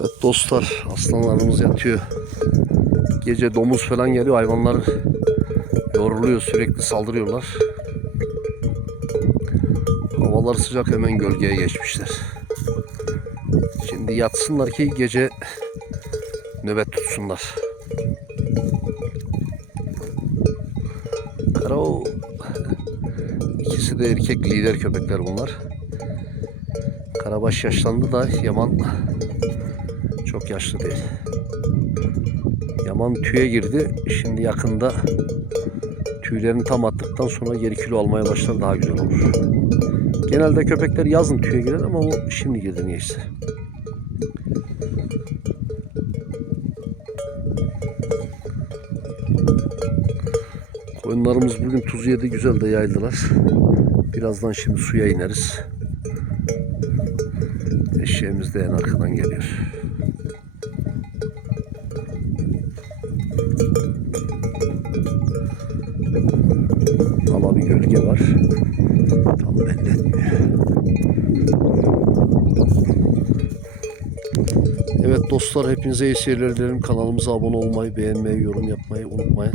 Evet dostlar aslanlarımız yatıyor. Gece domuz falan geliyor hayvanlar yoruluyor sürekli saldırıyorlar. Havalar sıcak hemen gölgeye geçmişler. Şimdi yatsınlar ki gece nöbet tutsunlar. Karo. İkisi de erkek lider köpekler bunlar. Karabaş yaşlandı da Yaman çok yaşlı değil. Yaman tüye girdi. Şimdi yakında tüylerini tam attıktan sonra geri kilo almaya başlar daha güzel olur. Genelde köpekler yazın tüye girer ama o şimdi girdi niyeyse. Koyunlarımız bugün tuz yedi güzel de yayıldılar. Birazdan şimdi suya ineriz. Eşeğimiz de en arkadan geliyor. Ama bir gölge var. Tam belli etmiyor. Evet dostlar hepinize iyi seyirler dilerim. Kanalımıza abone olmayı, beğenmeyi, yorum yapmayı unutmayın.